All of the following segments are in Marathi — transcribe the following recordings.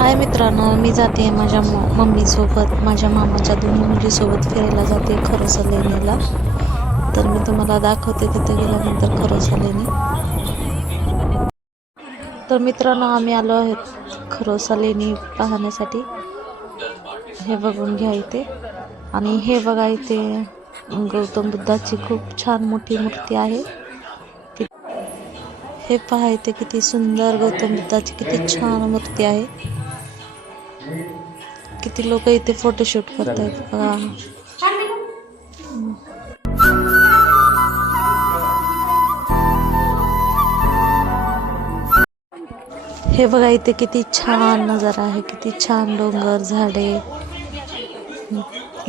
हाय मित्रांनो, मी जाते माझ्या मम्मीसोबत, माझ्या मामाच्या दोन्ही मुलीसोबत फिरायला जाते खरोसा लेणीला. तर मी तुम्हाला दाखवते तिथे गेल्यानंतर खरोसा लेणी. तर मित्रांनो, आम्ही आलो आहोत खरोसा लेणी पाहण्यासाठी. हे बघून घ्या इथे. आणि हे बघा, इथे गौतम बुद्धाची खूप छान मोठी मूर्ती आहे. हे पहा इथे किती सुंदर गौतम बुद्धाची किती छान मूर्ती आहे. किती लोक इथे फोटोशूट करतायत बघा. हे बघा इथे किती छान नजारा आहे, किती छान डोंगर झाडे.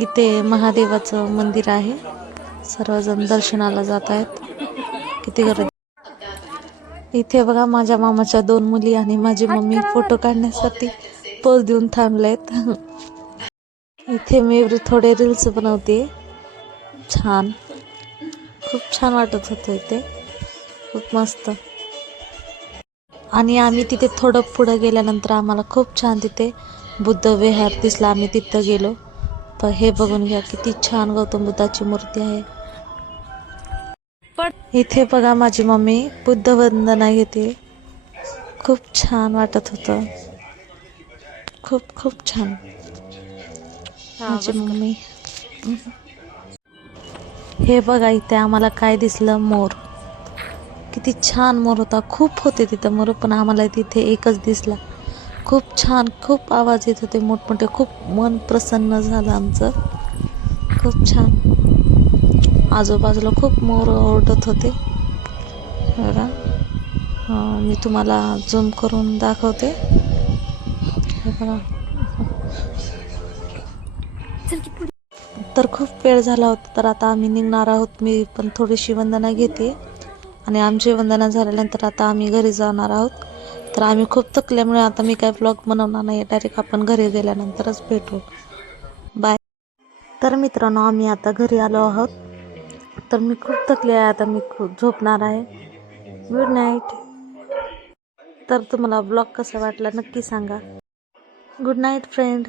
इथे महादेवाचं मंदिर आहे. सर्वजण दर्शनाला जात आहेत. किती गर्दी. इथे बघा माझ्या मामाच्या 2 मुली आणि माझी मम्मी फोटो काढण्यासाठी पोज देऊन थांबलेत. इथे मी थोडे रील्स बनवते. छान, खूप छान वाटत होतं इथे, खूप मस्त. आणि आम्ही तिथे थोडं पुढं गेल्यानंतर आम्हाला खूप छान तिथे बुद्ध विहार दिसला. आम्ही तिथं गेलो. तर हे बघून घ्या किती छान गौतम बुद्धाची मूर्ती आहे. इथे बघा माझी मम्मी बुद्ध वंदना घेते. खूप छान वाटत होतं, खूप खूप छान माझी मम्मी. हे बघा इथे आम्हाला काय दिसलं, मोर. किती छान मोर होता. खूप होते तिथं मोर, पण आम्हाला तिथे एकच दिसला. खूप छान, खूप आवाज येत होते मोठमोठे. खूप मन प्रसन्न झालं आमचं. खूप छान. आजूबाजूला खूप मोर ओरडत होते बघा. मी तुम्हाला झूम करून दाखवते. हे बघा. तर खूप वेळ झाला होता, तर आता आम्ही निघणार आहोत. मी पण थोडीशी वंदना घेते आणि आमची वंदना झाल्यानंतर आता आम्ही घरी जाणार आहोत. तर आम्ही खूप थकल्यामुळे आता मी काय व्लॉग बनवणार नाही. डायरेक्ट आपण घरी गेल्यानंतरच भेटू. बाय. तर मित्रांनो, आम्ही आता घरी आलो आहोत. तर मी खूप थकले आहे. आता मी खूप झोपणार आहे. Good night. तर तुम्हाला व्लॉग कसा वाटला नक्की सांगा. Good night friend.